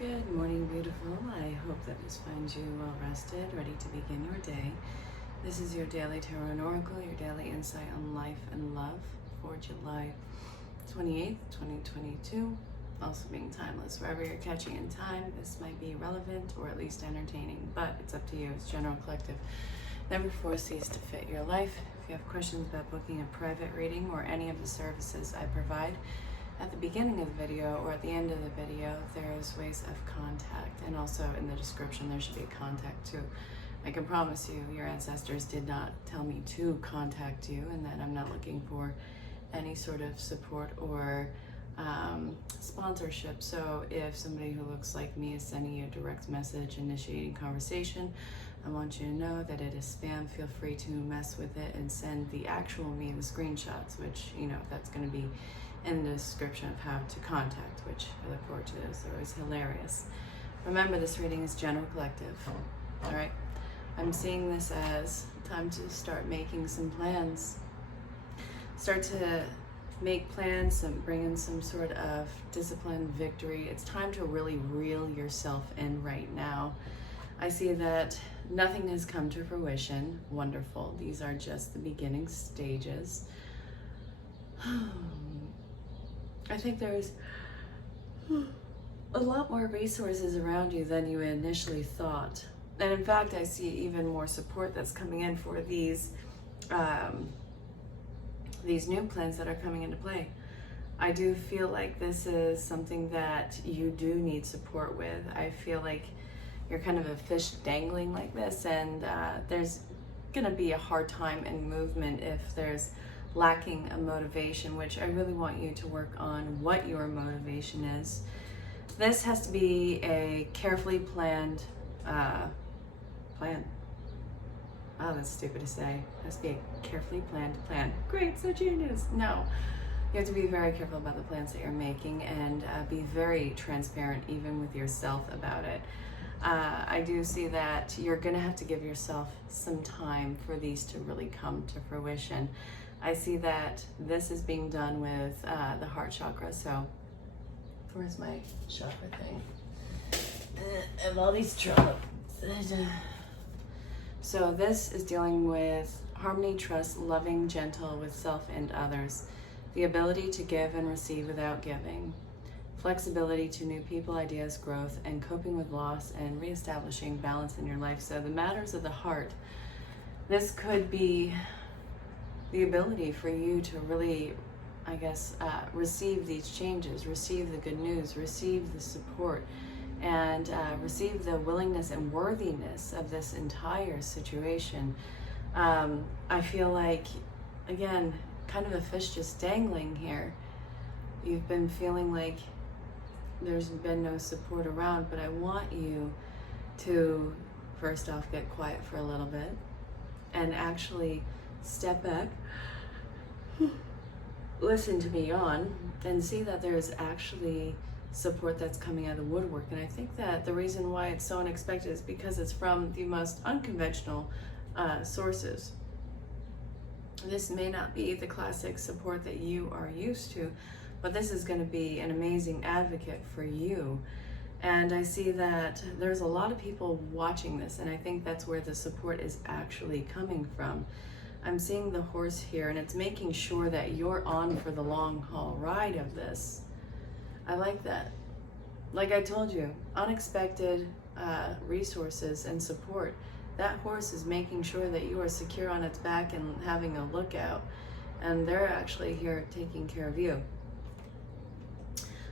Good morning, beautiful. I hope that this finds you well rested, ready to begin your day. This is your daily tarot and oracle, your daily insight on life and love for July 28th, 2022. Also being timeless. Wherever you're catching in time, this might be relevant or at least entertaining, but it's up to you. It's general collective. Never force these to fit your life. If you have questions about booking a private reading or any of the services I provide, at the beginning of the video or at the end of the video, there's ways of contact, and also in the description there should be a contact too. I can promise you your ancestors did not tell me to contact you, and that I'm not looking for any sort of support or sponsorship. So if somebody who looks like me is sending you a direct message initiating conversation, I want you to know that it is spam. Feel free to mess with it and send the actual me the screenshots, which, you know, that's going to be in the description of how to contact, which I look forward to. Those are always hilarious. Remember, this reading is general collective. All right, I'm seeing this as time to start making some plans. Start to make plans and bring in some sort of discipline, victory. It's time to really reel yourself in right now. I see that nothing has come to fruition. Wonderful. These are just the beginning stages. I think there's a lot more resources around you than you initially thought. And in fact, I see even more support that's coming in for these new plans that are coming into play. I do feel like this is something that you do need support with. I feel like you're kind of a fish dangling like this, and there's gonna be a hard time in movement if there's lacking a motivation, which I really want you to work on what your motivation is. This has to be a carefully planned plan. Oh, that's stupid to say. It has to be a carefully planned plan. Great, so genius. No, you have to be very careful about the plans that you're making, and be very transparent even with yourself about it. I do see that you're gonna have to give yourself some time for these to really come to fruition. I see that this is being done with the heart chakra. So where's my chakra thing? I have all these troubles. So this is dealing with harmony, trust, loving, gentle with self and others, the ability to give and receive without giving, flexibility to new people, ideas, growth, and coping with loss and reestablishing balance in your life. So the matters of the heart, this could be the ability for you to really, I guess, receive these changes, receive the good news, receive the support, and receive the willingness and worthiness of this entire situation. I feel like, again, kind of a fish just dangling here. You've been feeling like there's been no support around, but I want you to, first off, get quiet for a little bit and actually step back, listen to me yawn, and see that there's actually support that's coming out of the woodwork. And I think that the reason why it's so unexpected is because it's from the most unconventional sources. This may not be the classic support that you are used to, but this is going to be an amazing advocate for you. And I see that there's a lot of people watching this, and I think that's where the support is actually coming from. I'm seeing the horse here, and it's making sure that you're on for the long haul ride of this. I like that. Like I told you, unexpected resources and support. That horse is making sure that you are secure on its back and having a lookout, and they're actually here taking care of you.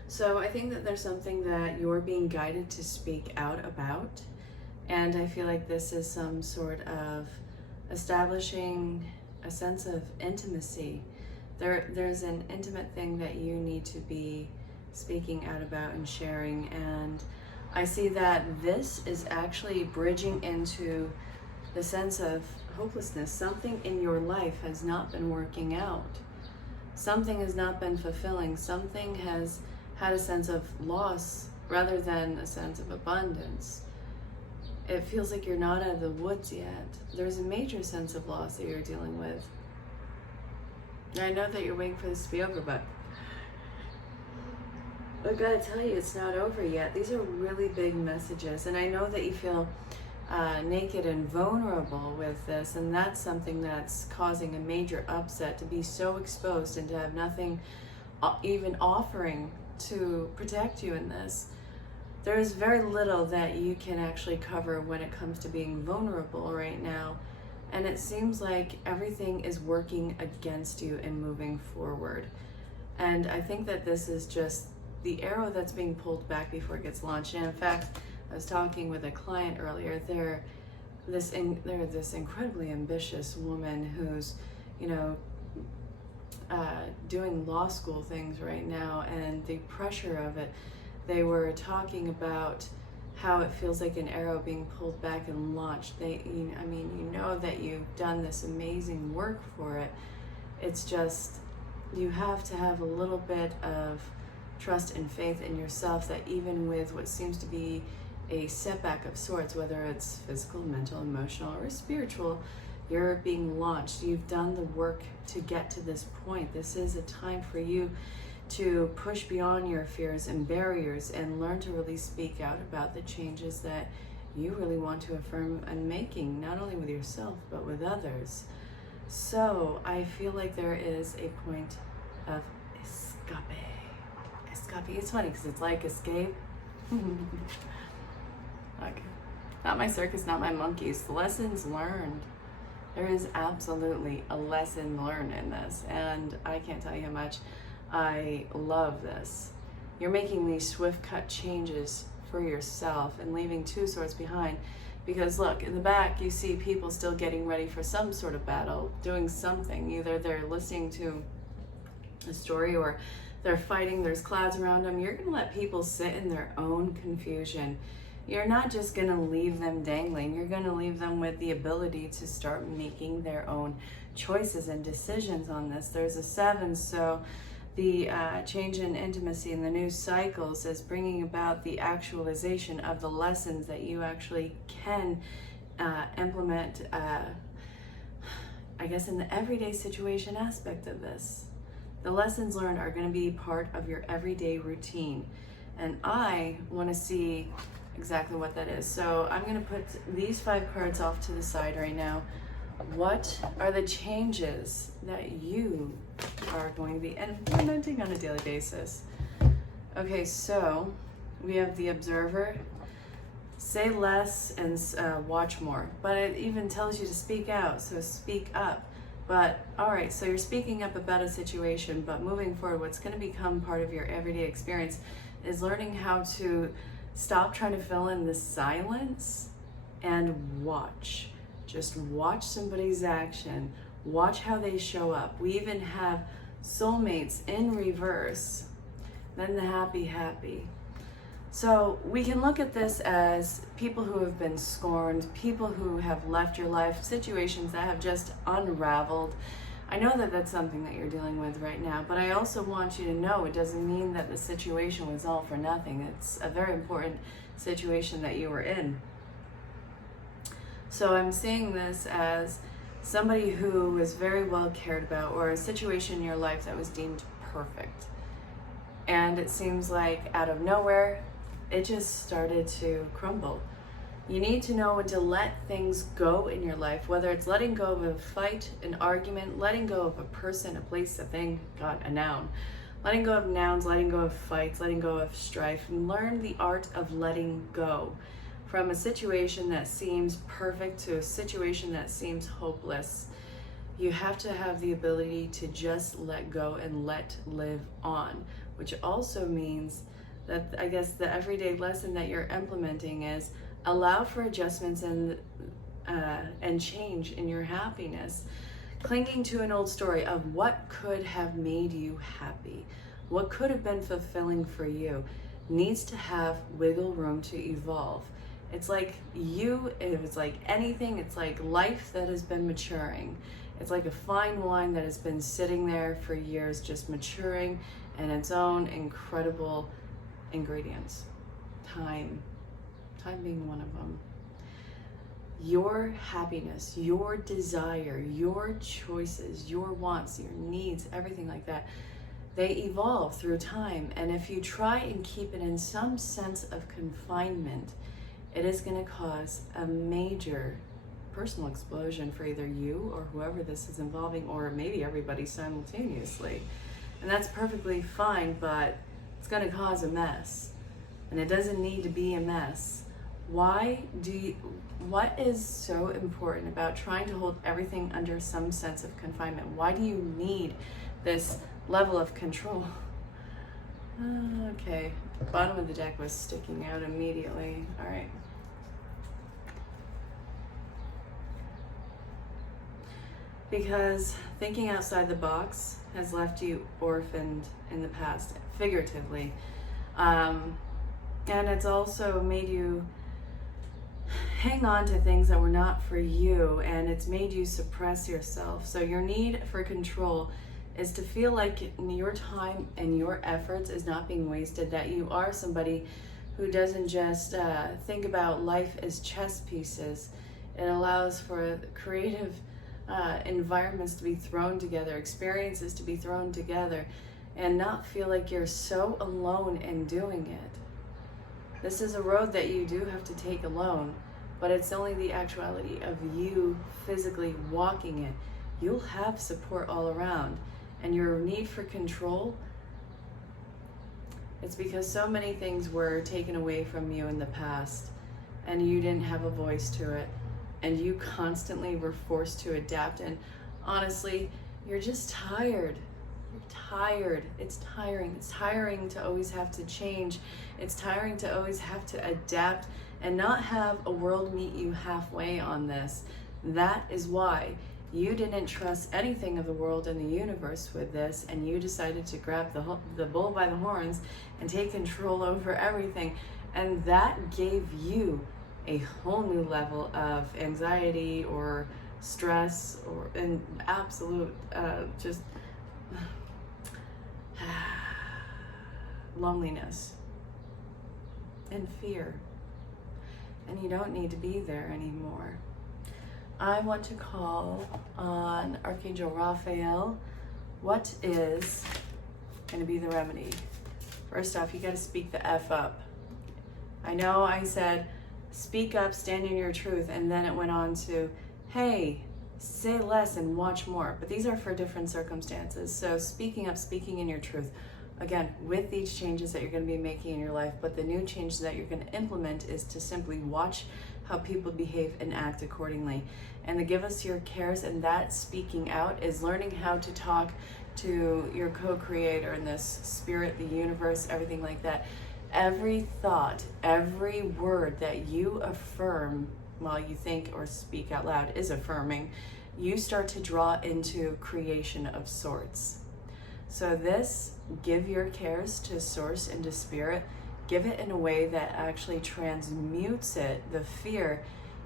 So I think that there's something that you're being guided to speak out about, and I feel like this is some sort of establishing a sense of intimacy. There's an intimate thing that you need to be speaking out about and sharing, and I see that this is actually bridging into the sense of hopelessness. Something in your life has not been working out. Something has not been fulfilling. Something has had a sense of loss rather than a sense of abundance. It feels like you're not out of the woods yet. There's a major sense of loss that you're dealing with. And I know that you're waiting for this to be over, but I gotta tell you, it's not over yet. These are really big messages, and I know that you feel naked and vulnerable with this, and that's something that's causing a major upset, to be so exposed and to have nothing even offering to protect you in this. There's very little that you can actually cover when it comes to being vulnerable right now, and it seems like everything is working against you and moving forward. And I think that this is just the arrow that's being pulled back before it gets launched. And in fact, I was talking with a client earlier. They're this incredibly ambitious woman who's, doing law school things right now, and the pressure of it. They were talking about how it feels like an arrow being pulled back and launched. You know that you've done this amazing work for it. It's just, you have to have a little bit of trust and faith in yourself that even with what seems to be a setback of sorts, whether it's physical, mental, emotional, or spiritual, you're being launched. You've done the work to get to this point. This is a time for you to push beyond your fears and barriers and learn to really speak out about the changes that you really want to affirm and making, not only with yourself, but with others. So I feel like there is a point of escape. It's funny because it's like escape. Okay. Not my circus, not my monkeys. The lessons learned. There is absolutely a lesson learned in this, and I can't tell you how much I love this. You're making these swift cut changes for yourself and leaving two swords behind, because look, in the back you see people still getting ready for some sort of battle, doing something. Either they're listening to a story or they're fighting. There's clouds around them. You're going to let people sit in their own confusion. You're not just going to leave them dangling. You're going to leave them with the ability to start making their own choices and decisions on this. There's a 7, so the change in intimacy and the new cycles is bringing about the actualization of the lessons that you actually can implement, I guess, in the everyday situation aspect of this. The lessons learned are going to be part of your everyday routine. And I want to see exactly what that is. So I'm going to put these 5 cards off to the side right now. What are the changes that you are going to be implementing on a daily basis? Okay, so we have the Observer. Say less and watch more. But it even tells you to speak out, so speak up. But all right, so you're speaking up about a situation, but moving forward, what's going to become part of your everyday experience is learning how to stop trying to fill in the silence and watch. Just watch somebody's action. Watch how they show up. We even have soulmates in reverse. Then the happy. So we can look at this as people who have been scorned, people who have left your life, situations that have just unraveled. I know that that's something that you're dealing with right now, but I also want you to know it doesn't mean that the situation was all for nothing. It's a very important situation that you were in. So I'm seeing this as somebody who was very well cared about, or a situation in your life that was deemed perfect. And it seems like out of nowhere, it just started to crumble. You need to know when to let things go in your life, whether it's letting go of a fight, an argument, letting go of a person, a place, a thing, God, a noun. Letting go of nouns, letting go of fights, letting go of strife, and learn the art of letting go. From a situation that seems perfect to a situation that seems hopeless, you have to have the ability to just let go and let live on, which also means that, I guess, the everyday lesson that you're implementing is allow for adjustments and change in your happiness. Clinging to an old story of what could have made you happy, what could have been fulfilling for you, needs to have wiggle room to evolve. It's like it's like anything, it's like life that has been maturing. It's like a fine wine that has been sitting there for years, just maturing in its own incredible ingredients. Time being one of them. Your happiness, your desire, your choices, your wants, your needs, everything like that. they evolve through time. And if you try and keep it in some sense of confinement, it is going to cause a major personal explosion for either you or whoever this is involving, or maybe everybody simultaneously. And that's perfectly fine, but it's going to cause a mess. And it doesn't need to be a mess. What is so important about trying to hold everything under some sense of confinement? Why do you need this level of control? Okay, bottom of the deck was sticking out immediately. All right. Because thinking outside the box has left you orphaned in the past, figuratively. And it's also made you hang on to things that were not for you, and it's made you suppress yourself. So your need for control is to feel like your time and your efforts is not being wasted, that you are somebody who doesn't just think about life as chess pieces. It allows for creative environments to be thrown together, experiences to be thrown together, and not feel like you're so alone in doing it. This is a road that you do have to take alone, but it's only the actuality of you physically walking it. You'll have support all around, and your need for control, it's because so many things were taken away from you in the past, and you didn't have a voice to it. And you constantly were forced to adapt. And honestly, you're just tired. You're tired. It's tiring. It's tiring to always have to change. It's tiring to always have to adapt and not have a world meet you halfway on this. That is why you didn't trust anything of the world and the universe with this, and you decided to grab the bull by the horns and take control over everything. And that gave you a whole new level of anxiety or stress or an absolute just loneliness and fear. And you don't need to be there anymore. I want to call on Archangel Raphael. What is going to be the remedy? First off, you got to speak the F up. I know I said speak up, stand in your truth, and then it went on to, hey, say less and watch more. But these are for different circumstances. So speaking up, speaking in your truth, again, with these changes that you're going to be making in your life, but the new changes that you're going to implement is to simply watch how people behave and act accordingly. And to give us your cares, and that speaking out is learning how to talk to your co-creator in this spirit, the universe, everything like that. Every thought, every word that you affirm while you think or speak out loud is affirming. You start to draw into creation of sorts. So this, give your cares to source and to spirit. Give it in a way that actually transmutes it, the fear,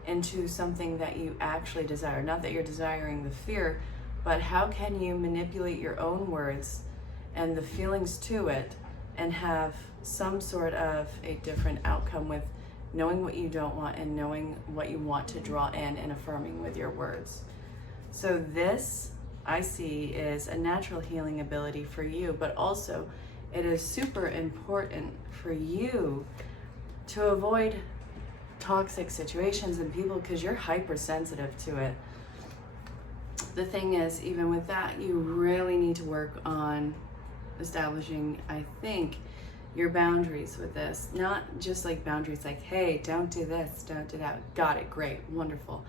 into something that you actually desire. Not that you're desiring the fear, but how can you manipulate your own words and the feelings to it and have some sort of a different outcome with knowing what you don't want and knowing what you want to draw in and affirming with your words. So this, I see, is a natural healing ability for you, but also it is super important for you to avoid toxic situations and people because you're hypersensitive to it. The thing is, even with that, you really need to work on establishing, I think, your boundaries with this. Not just like boundaries like, hey, don't do this, don't do that. Got it, great, wonderful.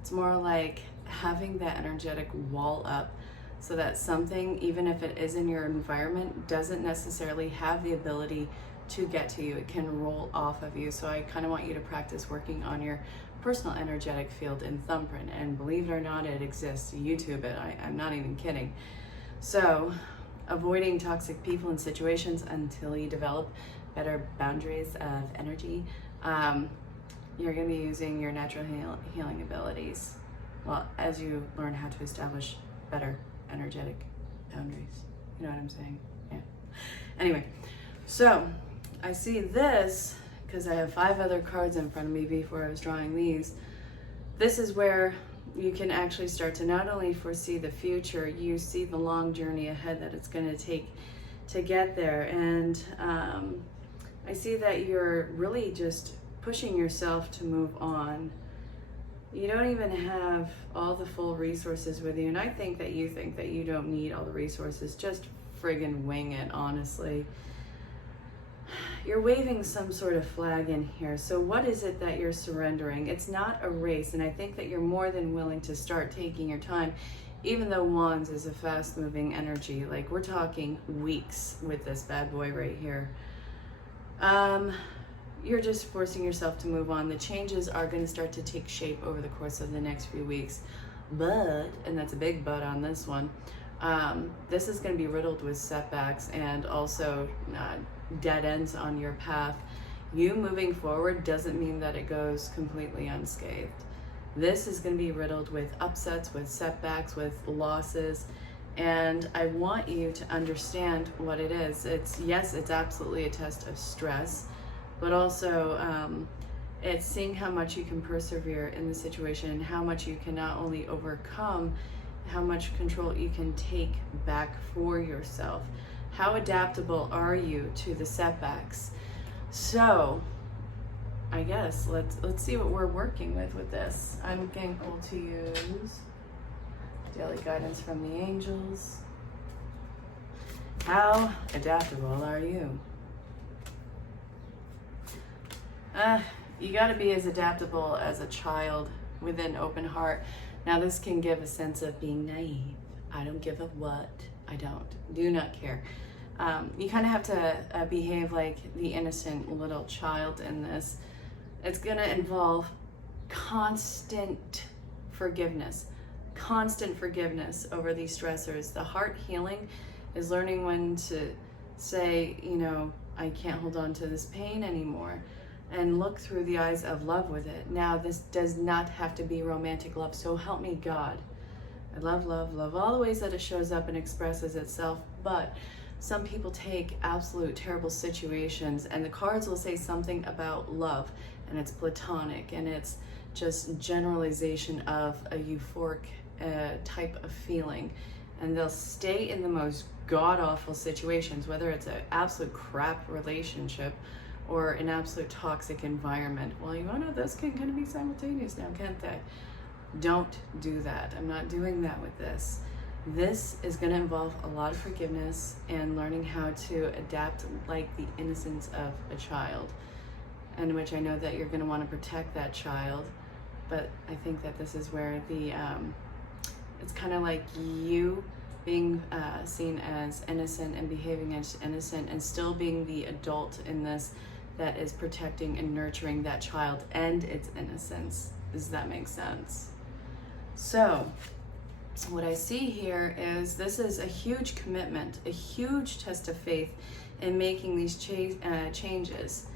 It's more like having that energetic wall up so that something, even if it is in your environment, doesn't necessarily have the ability to get to you. It can roll off of you. So I kind of want you to practice working on your personal energetic field in thumbprint. And believe it or not, it exists. YouTube it. I'm not even kidding. So avoiding toxic people and situations until you develop better boundaries of energy. You're going to be using your natural healing abilities. Well, as you learn how to establish better energetic boundaries. You know what I'm saying? Yeah. Anyway, so I see this because I have 5 other cards in front of me before I was drawing these. This is where you can actually start to not only foresee the future, you see the long journey ahead that it's going to take to get there. And I see that you're really just pushing yourself to move on. You don't even have all the full resources with you, and I think that you don't need all the resources. Just friggin' wing it, honestly. You're waving some sort of flag in here. So what is it that you're surrendering? It's not a race, and I think that you're more than willing to start taking your time, even though Wands is a fast-moving energy. Like, we're talking weeks with this bad boy right here. You're just forcing yourself to move on. The changes are going to start to take shape over the course of the next few weeks. But, and that's a big but on this one, this is going to be riddled with setbacks and also dead ends on your path. You moving forward doesn't mean that it goes completely unscathed. This is going to be riddled with upsets, with setbacks, with losses. And I want you to understand what it is. Yes, it's absolutely a test of stress, but also it's seeing how much you can persevere in the situation and how much you can not only overcome, how much control you can take back for yourself. How adaptable are you to the setbacks? So I guess let's see what we're working with this. I'm getting able to use daily guidance from the angels. How adaptable are you? You got to be as adaptable as a child with an open heart. Now, this can give a sense of being naive. I don't give a what. I do not care. You kind of have to behave like the innocent little child in this. It's going to involve constant forgiveness over these stressors. The heart healing is learning when to say, I can't hold on to this pain anymore, and look through the eyes of love with it. Now, this does not have to be romantic love, so help me God. I love all the ways that it shows up and expresses itself, but some people take absolute terrible situations and the cards will say something about love, and it's platonic, and it's just generalization of a euphoric type of feeling, and they'll stay in the most god-awful situations, whether it's an absolute crap relationship or an absolute toxic environment. Well, you know, those can kind of be simultaneous now, can't they? Don't do that. I'm not doing that with this. This is going to involve a lot of forgiveness and learning how to adapt like the innocence of a child, in which I know that you're going to want to protect that child, but I think that this is where the it's kind of like you being seen as innocent and behaving as innocent and still being the adult in this that is protecting and nurturing that child and its innocence. Does that make sense? So what I see here is this is a huge commitment, a huge test of faith in making these changes.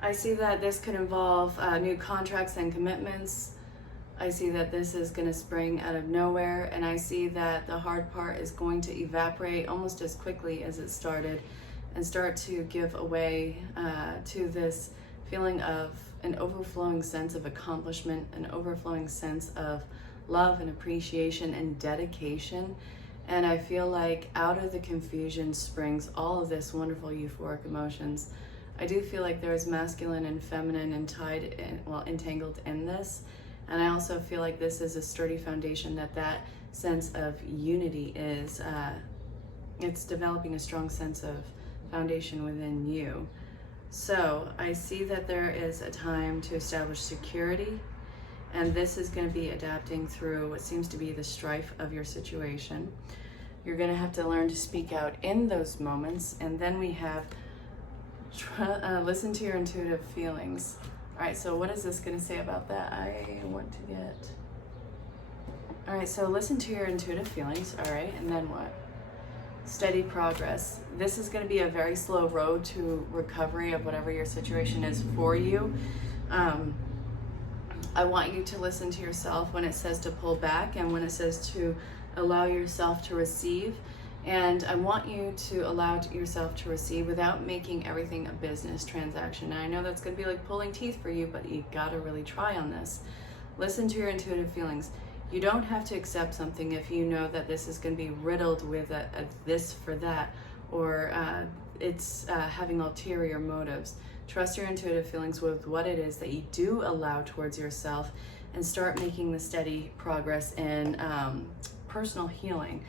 I see that this could involve new contracts and commitments. I see that this is going to spring out of nowhere, and I see that the hard part is going to evaporate almost as quickly as it started and start to give away to this feeling of an overflowing sense of accomplishment, an overflowing sense of love and appreciation and dedication. And I feel like out of the confusion springs all of this wonderful euphoric emotions. I do feel like there is masculine and feminine entangled in this. And I also feel like this is a sturdy foundation, that sense of unity is, it's developing a strong sense of foundation within you. So I see that there is a time to establish security, and this is going to be adapting through what seems to be the strife of your situation. You're going to have to learn to speak out in those moments, and then we have listen to your intuitive feelings. All right, so what is this going to say about that? I want to get... All right, so listen to your intuitive feelings. All right, and then what? Steady progress. This is going to be a very slow road to recovery of whatever your situation is for you. I want you to listen to yourself when it says to pull back and when it says to allow yourself to receive. And I want you to allow yourself to receive without making everything a business transaction. Now, I know that's going to be like pulling teeth for you, but you got to really try on this. Listen to your intuitive feelings. You don't have to accept something if you know that this is going to be riddled with a this for that, or it's having ulterior motives. Trust your intuitive feelings with what it is that you do allow towards yourself, and start making the steady progress in personal healing.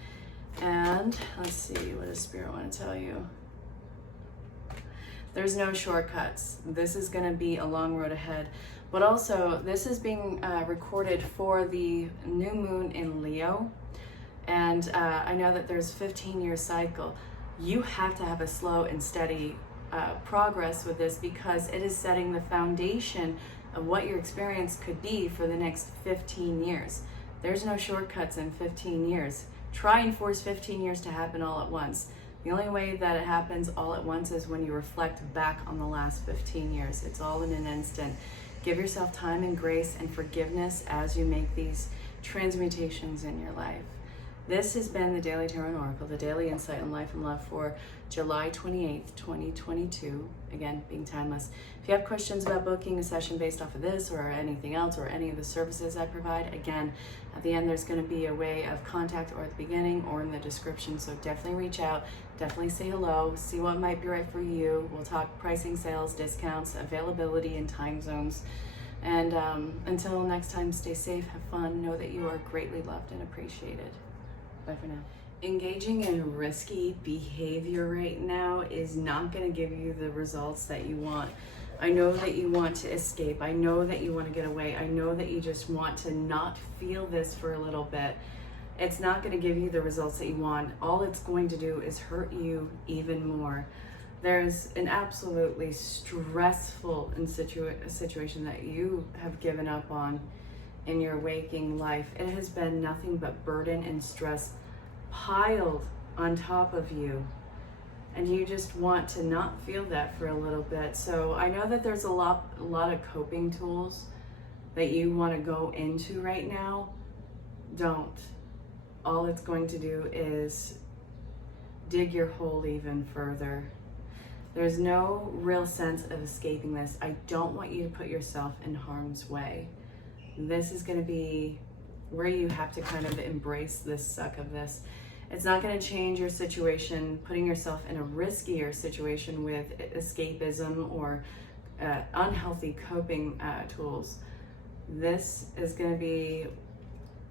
And let's see, what does Spirit want to tell you? There's no shortcuts. This is going to be a long road ahead. But also, this is being recorded for the new moon in Leo. And I know that there's a 15-year cycle. You have to have a slow and steady progress with this, because it is setting the foundation of what your experience could be for the next 15 years. There's no shortcuts in 15 years. Try and force 15 years to happen all at once. The only way that it happens all at once is when you reflect back on the last 15 years. It's all in an instant. Give yourself time and grace and forgiveness as you make these transmutations in your life. This has been the Daily Tarot and Oracle, the daily insight on life and love for July 28th, 2022. Again, being timeless. If you have questions about booking a session based off of this or anything else, or any of the services I provide, again, at the end there's going to be a way of contact, or at the beginning or in the description. So definitely reach out, definitely say hello, see what might be right for you. We'll talk pricing, sales, discounts, availability, and time zones. And until next time, stay safe, have fun, know that you are greatly loved and appreciated. Bye for now. Engaging in risky behavior right now is not going to give you the results that you want. I know that you want to escape. I know that you want to get away. I know that you just want to not feel this for a little bit. It's not going to give you the results that you want. All it's going to do is hurt you even more. There's an absolutely stressful situation that you have given up on in your waking life. It has been nothing but burden and stress piled on top of you, and you just want to not feel that for a little bit. So I know that there's a lot of coping tools that you want to go into right now. Don't. All it's going to do is dig your hole even further. There's no real sense of escaping this. I don't want you to put yourself in harm's way. This is going to be where you have to kind of embrace this suck of this. It's not going to change your situation, putting yourself in a riskier situation with escapism or unhealthy coping tools. This is going to be,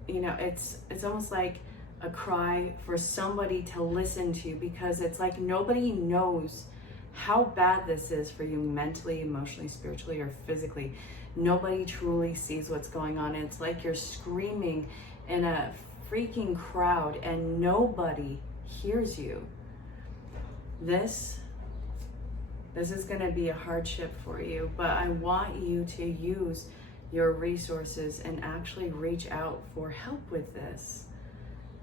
you know, it's almost like a cry for somebody to listen to, because it's like nobody knows how bad this is for you mentally, emotionally, spiritually, or physically. Nobody truly sees what's going on. It's like you're screaming in a freaking crowd and nobody hears you. This is going to be a hardship for you, but I want you to use your resources and actually reach out for help with this.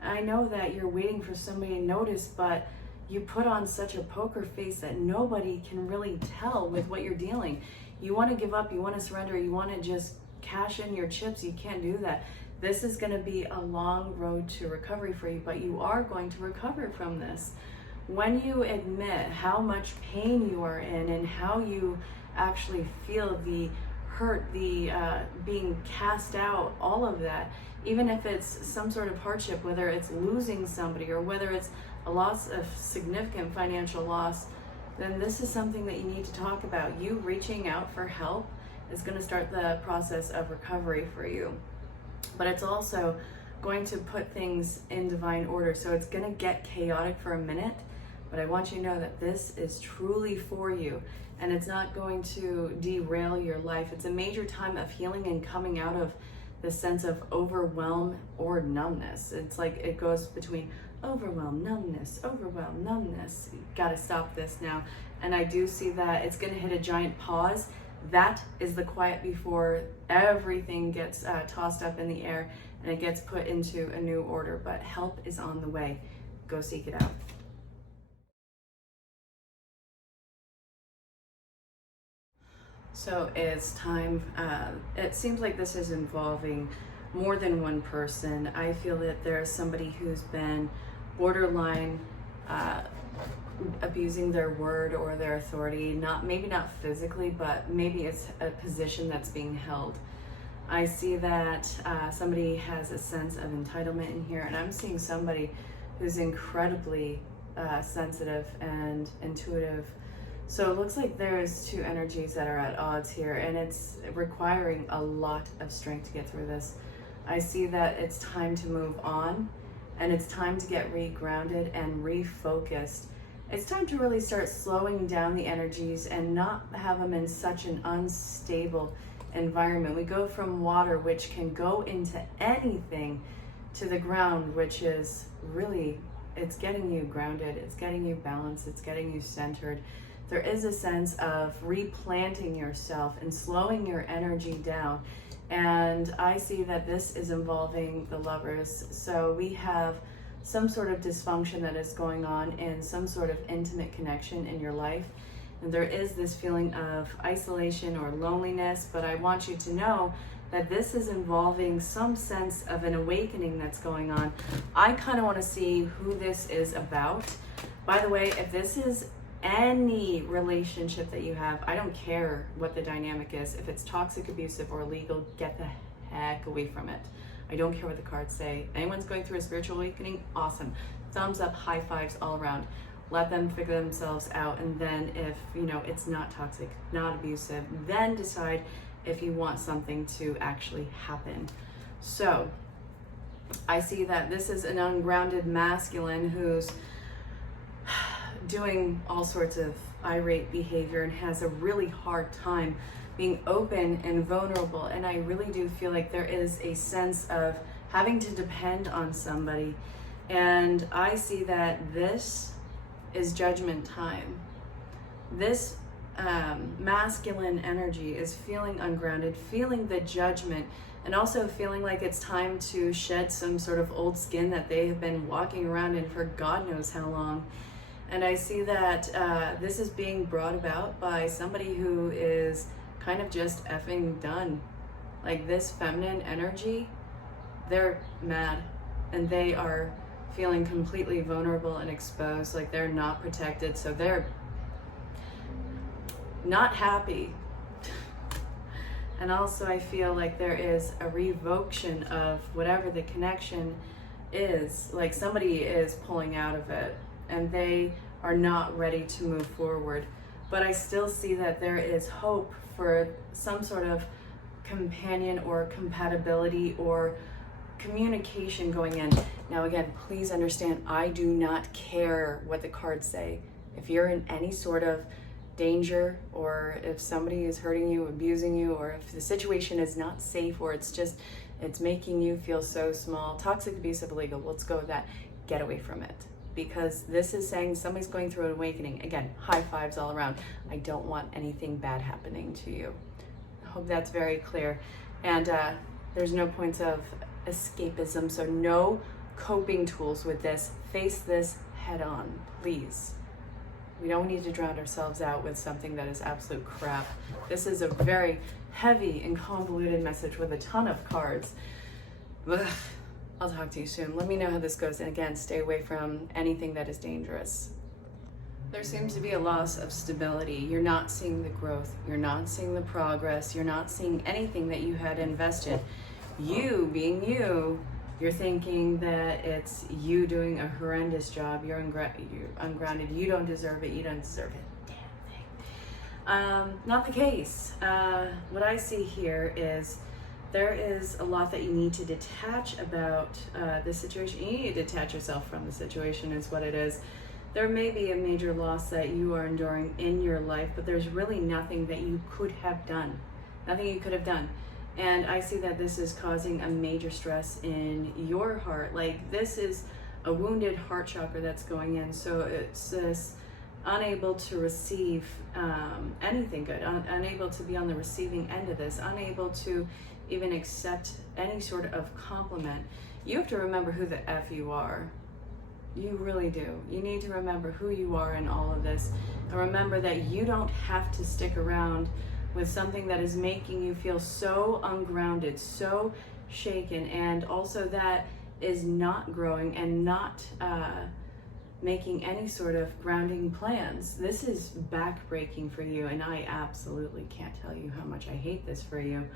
I know that you're waiting for somebody to notice, but you put on such a poker face that nobody can really tell with what you're dealing. You want to give up, you want to surrender, you want to just cash in your chips. You can't do that. This is going to be a long road to recovery for you, but you are going to recover from this. When you admit how much pain you are in and how you actually feel the hurt, the being cast out, all of that, even if it's some sort of hardship, whether it's losing somebody or whether it's a loss of significant financial loss, then this is something that you need to talk about. You reaching out for help is going to start the process of recovery for you. But it's also going to put things in divine order. So it's going to get chaotic for a minute, but I want you to know that this is truly for you, and it's not going to derail your life. It's a major time of healing and coming out of the sense of overwhelm or numbness. It's like it goes between overwhelm, numbness, overwhelm, numbness. You gotta stop this now. And I do see that it's gonna hit a giant pause. That is the quiet before everything gets tossed up in the air and it gets put into a new order. But help is on the way. Go seek it out. So it's time, it seems like this is involving more than one person. I feel that there's somebody who's been borderline abusing their word or their authority, maybe not physically, but maybe it's a position that's being held. I see that somebody has a sense of entitlement in here, and I'm seeing somebody who's incredibly sensitive and intuitive. So it looks like there's two energies that are at odds here, and it's requiring a lot of strength to get through this. I see that it's time to move on, and it's time to get re-grounded and refocused. It's time to really start slowing down the energies and not have them in such an unstable environment. We go from water, which can go into anything, to the ground, which is really, it's getting you grounded, it's getting you balanced, it's getting you centered. There is a sense of replanting yourself and slowing your energy down. And I see that this is involving the lovers. So we have some sort of dysfunction that is going on in some sort of intimate connection in your life. And there is this feeling of isolation or loneliness, but I want you to know that this is involving some sense of an awakening that's going on. I kind of want to see who this is about. By the way, if this is any relationship that you have, I don't care what the dynamic is. If it's toxic, abusive, or illegal, get the heck away from it. I don't care what the cards say. Anyone's going through a spiritual awakening, awesome. Thumbs up, high fives all around. Let them figure themselves out, and then if it's not toxic, not abusive, then decide if you want something to actually happen. So I see that this is an ungrounded masculine who's doing all sorts of irate behavior and has a really hard time being open and vulnerable. And I really do feel like there is a sense of having to depend on somebody. And I see that this is judgment time. This masculine energy is feeling ungrounded, feeling the judgment, and also feeling like it's time to shed some sort of old skin that they have been walking around in for God knows how long. And I see that this is being brought about by somebody who is kind of just effing done. Like this feminine energy, they're mad and they are feeling completely vulnerable and exposed, like they're not protected, so they're not happy. And also I feel like there is a revocation of whatever the connection is, like somebody is pulling out of it and they are not ready to move forward. But I still see that there is hope for some sort of companion or compatibility or communication going in. Now again, please understand, I do not care what the cards say. If you're in any sort of danger, or if somebody is hurting you, abusing you, or if the situation is not safe, or it's making you feel so small, toxic, abusive, illegal, let's go with that. Get away from it. Because this is saying somebody's going through an awakening. Again, high fives all around. I don't want anything bad happening to you. I hope that's very clear. And there's no points of escapism, so no coping tools with this. Face this head on, please. We don't need to drown ourselves out with something that is absolute crap. This is a very heavy and convoluted message with a ton of cards. Ugh. I'll talk to you soon. Let me know how this goes. And again, stay away from anything that is dangerous. There seems to be a loss of stability. You're not seeing the growth. You're not seeing the progress. You're not seeing anything that you had invested. You being you, you're thinking that it's you doing a horrendous job. You're ungrounded. You don't deserve it. You don't deserve it. Damn thing. Not the case. What I see here is there is a lot that you need to detach about the situation. You need to detach yourself from the situation is what it is. There may be a major loss that you are enduring in your life, but there's really nothing that you could have done. Nothing you could have done. And I see that this is causing a major stress in your heart. Like this is a wounded heart chakra that's going in. So it's this unable to receive anything good, unable to be on the receiving end of this, unable to even accept any sort of compliment. You have to remember who the F you are. You really do. You need to remember who you are in all of this. And remember that you don't have to stick around with something that is making you feel so ungrounded, so shaken, and also that is not growing and not making any sort of grounding plans. This is backbreaking for you, and I absolutely can't tell you how much I hate this for you.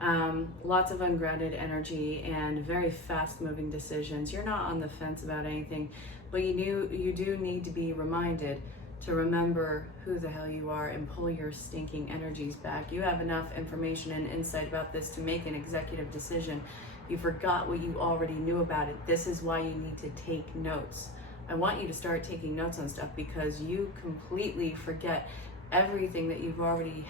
Lots of ungrounded energy and very fast moving decisions. You're not on the fence about anything, but you do need to be reminded to remember who the hell you are and pull your stinking energies back. You have enough information and insight about this to make an executive decision. You forgot what you already knew about it. This is why you need to take notes. I want you to start taking notes on stuff because you completely forget everything that you've already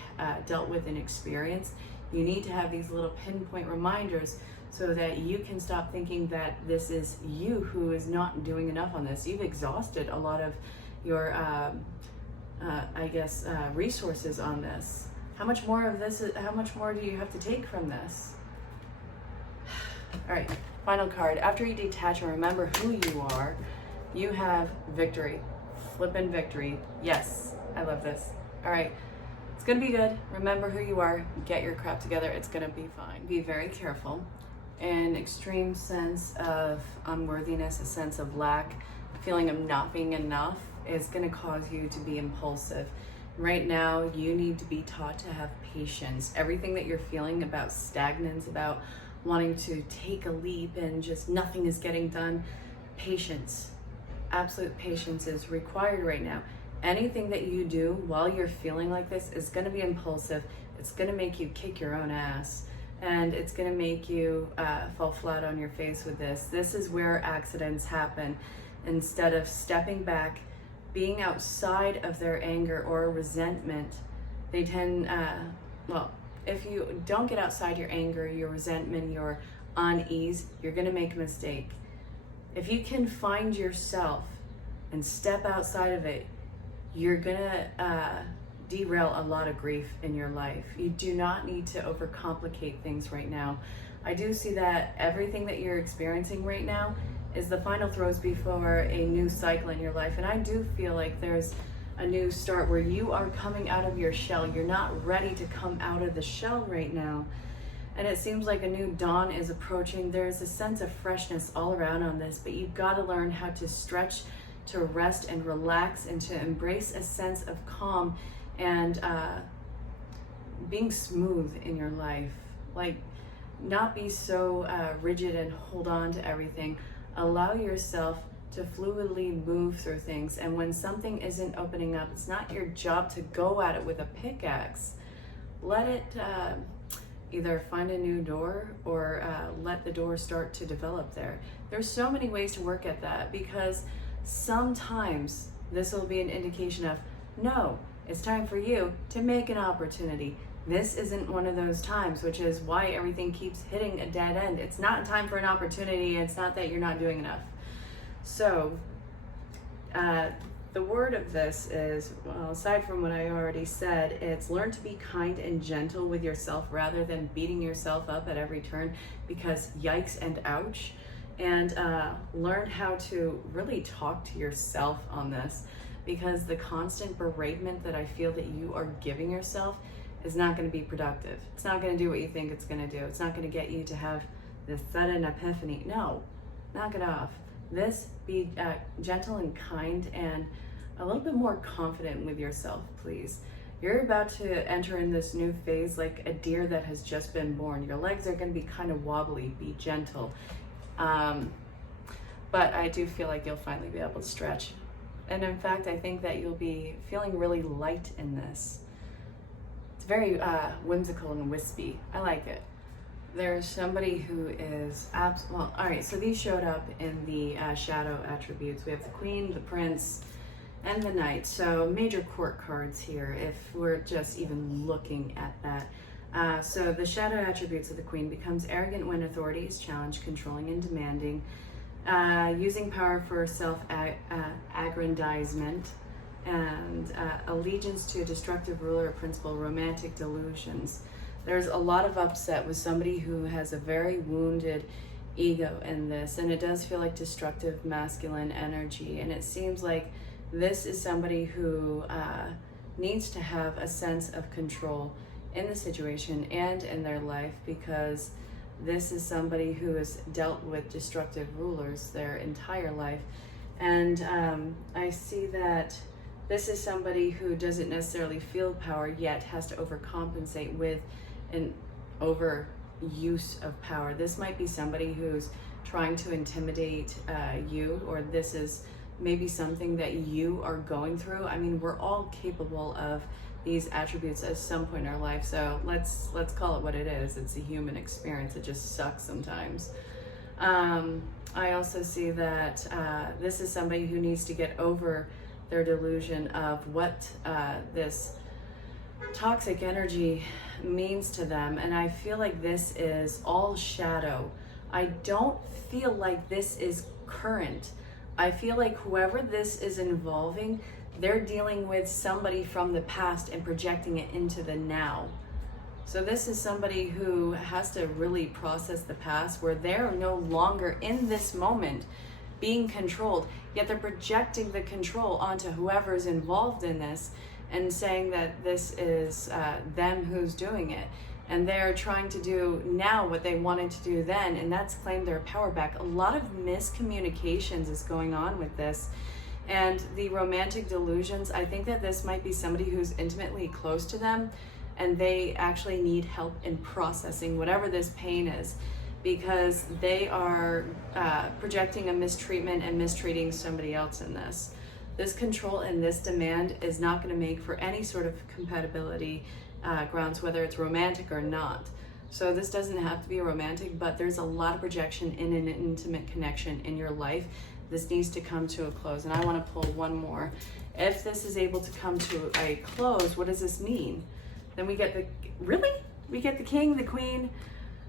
dealt with and experienced. You need to have these little pinpoint reminders so that you can stop thinking that this is you who is not doing enough on this. You've exhausted a lot of your, resources on this. How much more of this, how much more do you have to take from this? All right, final card. After you detach and remember who you are, you have victory. Flippin' victory. Yes, I love this. All right, it's gonna be good. Remember who you are. Get your crap together. It's gonna be fine. Be very careful. An extreme sense of unworthiness, a sense of lack, a feeling of not being enough is gonna cause you to be impulsive. Right now, you need to be taught to have patience. Everything that you're feeling about stagnance, about wanting to take a leap and just nothing is getting done, patience. Absolute patience is required right now. Anything that you do while you're feeling like this is going to be impulsive. It's going to make you kick your own ass, and it's going to make you fall flat on your face with this. This is where accidents happen. Instead of stepping back, being outside of their anger or resentment, they tend, if you don't get outside your anger, your resentment, your unease, you're going to make a mistake. If you can find yourself and step outside of it, you're gonna derail a lot of grief in your life. You do not need to overcomplicate things right now. I do see that everything that you're experiencing right now is the final throes before a new cycle in your life. And I do feel like there's a new start where you are coming out of your shell. You're not ready to come out of the shell right now. And it seems like a new dawn is approaching. There's a sense of freshness all around on this, but you've got to learn how to stretch, to rest and relax, and to embrace a sense of calm and being smooth in your life. Like, not be so rigid and hold on to everything. Allow yourself to fluidly move through things. And when something isn't opening up, it's not your job to go at it with a pickaxe. Let it either find a new door or let the door start to develop there. There's so many ways to work at that, because sometimes this will be an indication of, no, it's time for you to make an opportunity. This isn't one of those times, which is why everything keeps hitting a dead end. It's not time for an opportunity. It's not that you're not doing enough. So the word of this is, well, aside from what I already said, it's learn to be kind and gentle with yourself rather than beating yourself up at every turn, because yikes and ouch. And learn how to really talk to yourself on this, because the constant beratement that I feel that you are giving yourself is not going to be productive. It's not going to do what you think it's going to do. It's not going to get you to have this sudden epiphany. No, knock it off. Be gentle and kind and a little bit more confident with yourself, please. You're about to enter in this new phase like a deer that has just been born. Your legs are going to be kind of wobbly. Be gentle. But I do feel like you'll finally be able to stretch. And in fact, I think that you'll be feeling really light in this. It's very whimsical and wispy. I like it. There's somebody who is well, all right, so these showed up in the shadow attributes. We have the Queen, the Prince, and the Knight. So major court cards here, if we're just even looking at that. So the shadow attributes of the Queen becomes arrogant when authority is challenged, controlling and demanding, using power for self-aggrandizement, and allegiance to a destructive ruler or principle, romantic delusions. There's a lot of upset with somebody who has a very wounded ego in this, and it does feel like destructive masculine energy. And it seems like this is somebody who needs to have a sense of control in the situation and in their life, because this is somebody who has dealt with destructive rulers their entire life. And I see that this is somebody who doesn't necessarily feel power, yet has to overcompensate with and over use of power. This might be somebody who's trying to intimidate you, or this is maybe something that you are going through. I mean, we're all capable of these attributes at some point in our life, so let's call it what it is. It's a human experience. It just sucks sometimes. I also see that this is somebody who needs to get over their delusion of what this toxic energy means to them, and I feel like this is all shadow. I don't feel like this is current. I feel like whoever this is involving, they're dealing with somebody from the past and projecting it into the now. So this is somebody who has to really process the past, where they're no longer in this moment being controlled, yet they're projecting the control onto whoever's involved in this and saying that this is them who's doing it. And they're trying to do now what they wanted to do then, and that's claim their power back. A lot of miscommunications is going on with this. And the romantic delusions, I think that this might be somebody who's intimately close to them, and they actually need help in processing whatever this pain is, because they are projecting a mistreatment and mistreating somebody else in this. This control and this demand is not going to make for any sort of compatibility grounds, whether it's romantic or not. So this doesn't have to be romantic, but there's a lot of projection in an intimate connection in your life. This needs to come to a close. And I want to pull one more. If this is able to come to a close, what does this mean? Then we get we get the king, the queen.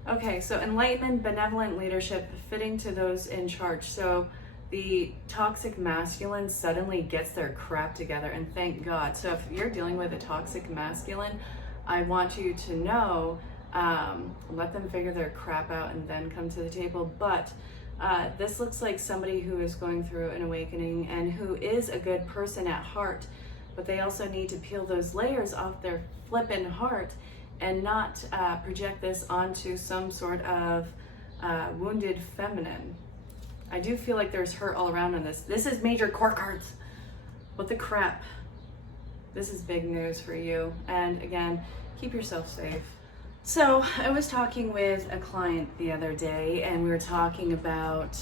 Okay, so enlightenment, benevolent leadership, fitting to those in charge. So the toxic masculine suddenly gets their crap together, and thank God. So if you're dealing with a toxic masculine, I want you to know, let them figure their crap out and then come to the table. But this looks like somebody who is going through an awakening and who is a good person at heart, but they also need to peel those layers off their flippin' heart and not project this onto some sort of wounded feminine. I do feel like there's hurt all around on this. This is major court cards. What the crap? This is big news for you. And again, keep yourself safe. So I was talking with a client the other day, and we were talking about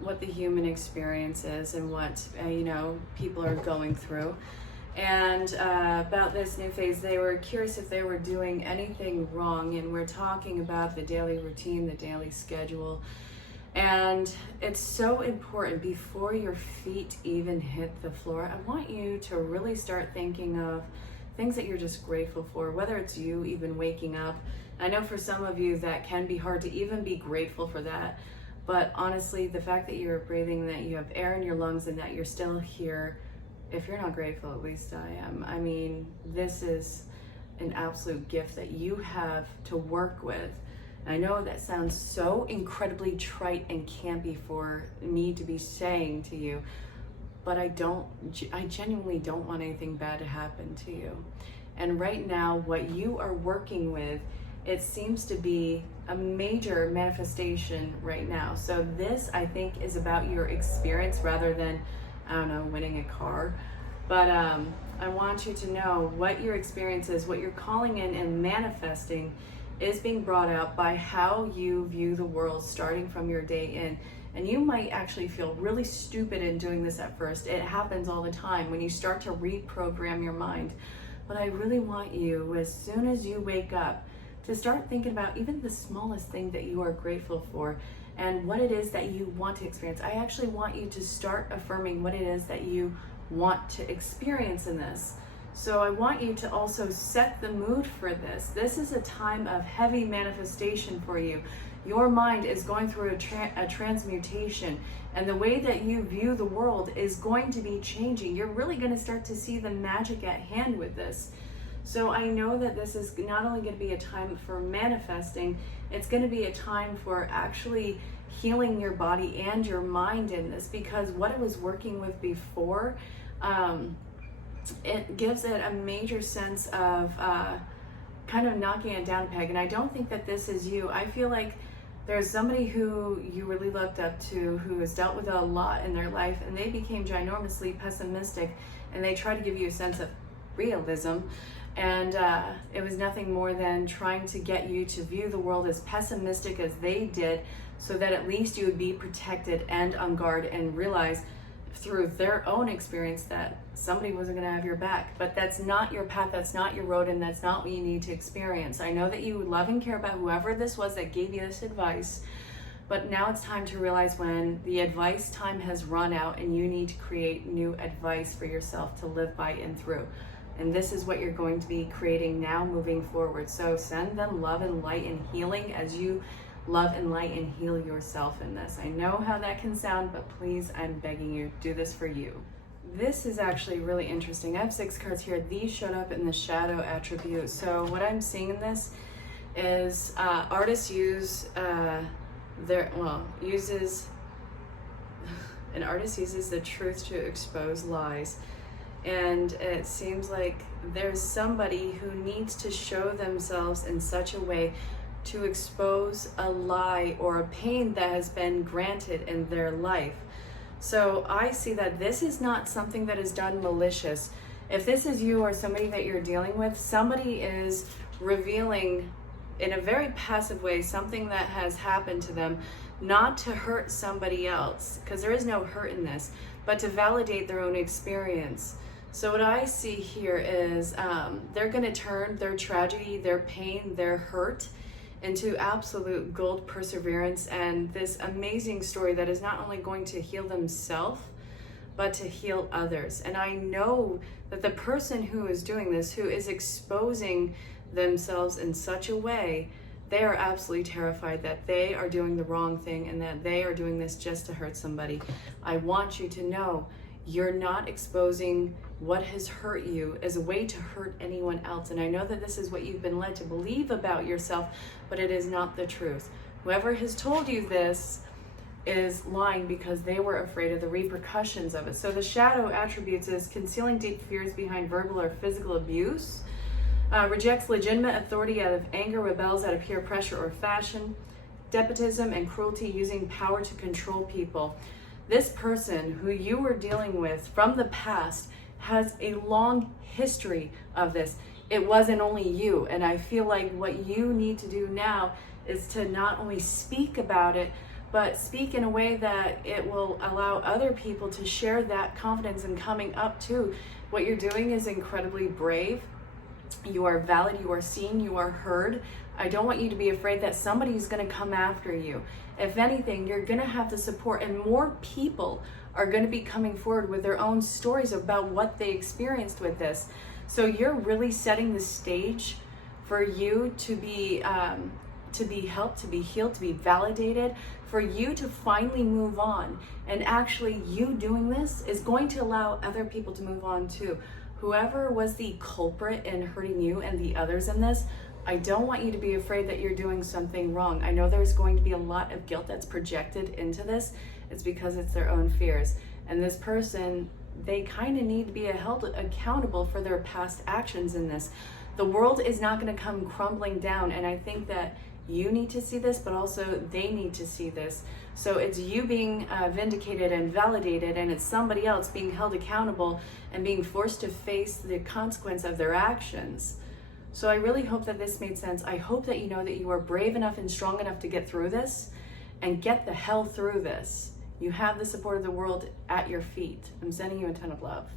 what the human experience is and what people are going through. And about this new phase, they were curious if they were doing anything wrong, and we're talking about the daily routine, the daily schedule. And it's so important, before your feet even hit the floor, I want you to really start thinking of things that you're just grateful for, whether it's you even waking up. I know for some of you that can be hard to even be grateful for that, but honestly, the fact that you're breathing, that you have air in your lungs, and that you're still here, if you're not grateful, at least I am. I mean, this is an absolute gift that you have to work with. I know that sounds so incredibly trite and campy for me to be saying to you, but I genuinely don't want anything bad to happen to you. And right now, what you are working with, it seems to be a major manifestation right now. So this, I think, is about your experience rather than, I don't know, winning a car. But I want you to know what your experience is, what you're calling in and manifesting is being brought out by how you view the world starting from your day in. And you might actually feel really stupid in doing this at first. It happens all the time when you start to reprogram your mind. But I really want you, as soon as you wake up, to start thinking about even the smallest thing that you are grateful for and what it is that you want to experience. I actually want you to start affirming what it is that you want to experience in this. So I want you to also set the mood for this. This is a time of heavy manifestation for you. Your mind is going through a transmutation, and the way that you view the world is going to be changing. You're really going to start to see the magic at hand with this. So I know that this is not only going to be a time for manifesting, it's going to be a time for actually healing your body and your mind in this, because what it was working with before, it gives it a major sense of kind of knocking it down a peg. And I don't think that this is you. I feel like there's somebody who you really looked up to, who has dealt with a lot in their life, and they became ginormously pessimistic, and they try to give you a sense of realism. And it was nothing more than trying to get you to view the world as pessimistic as they did, so that at least you would be protected and on guard and realize through their own experience that somebody wasn't going to have your back. But that's not your path, that's not your road, and that's not what you need to experience. I know that you love and care about whoever this was that gave you this advice, but now it's time to realize when the advice time has run out and you need to create new advice for yourself to live by and through. And this is what you're going to be creating now moving forward. So send them love and light and healing as you love and light and heal yourself in this. I know how that can sound, but please, I'm begging you, do this for you. This is actually really interesting. I have 6 cards here. These showed up in the shadow attribute. So what I'm seeing in this is artists use an artist uses the truth to expose lies. And it seems like there's somebody who needs to show themselves in such a way to expose a lie or a pain that has been granted in their life. So I see that this is not something that is done malicious. If this is you or somebody that you're dealing with, somebody is revealing in a very passive way something that has happened to them, not to hurt somebody else, because there is no hurt in this, but to validate their own experience. So what I see here is they're going to turn their tragedy, their pain, their hurt into absolute gold perseverance and this amazing story that is not only going to heal themselves, but to heal others. And I know that the person who is doing this, who is exposing themselves in such a way, they are absolutely terrified that they are doing the wrong thing and that they are doing this just to hurt somebody. I want you to know you're not exposing what has hurt you as a way to hurt anyone else. And I know that this is what you've been led to believe about yourself, but it is not the truth. Whoever has told you this is lying because they were afraid of the repercussions of it. So the shadow attributes is concealing deep fears behind verbal or physical abuse, rejects legitimate authority out of anger, rebels out of peer pressure or fashion, despotism and cruelty, using power to control people. This person who you were dealing with from the past has a long history of this. It wasn't only you, and I feel like what you need to do now is to not only speak about it, but speak in a way that it will allow other people to share that confidence in coming up to. What you're doing is incredibly brave. You are valid, you are seen, you are heard. I don't want you to be afraid that somebody's going to come after you. If anything, you're going to have the support, and more people are going to be coming forward with their own stories about what they experienced with this. So you're really setting the stage for you to be helped, to be healed, to be validated, for you to finally move on. And actually, you doing this is going to allow other people to move on too. Whoever was the culprit in hurting you and the others in this, I don't want you to be afraid that you're doing something wrong. I know there's going to be a lot of guilt that's projected into this. It's because it's their own fears. And this person, they kind of need to be held accountable for their past actions in this. The world is not going to come crumbling down. And I think that you need to see this, but also they need to see this. So it's you being vindicated and validated, and it's somebody else being held accountable and being forced to face the consequence of their actions. So I really hope that this made sense. I hope that you know that you are brave enough and strong enough to get through this and get the hell through this. You have the support of the world at your feet. I'm sending you a ton of love.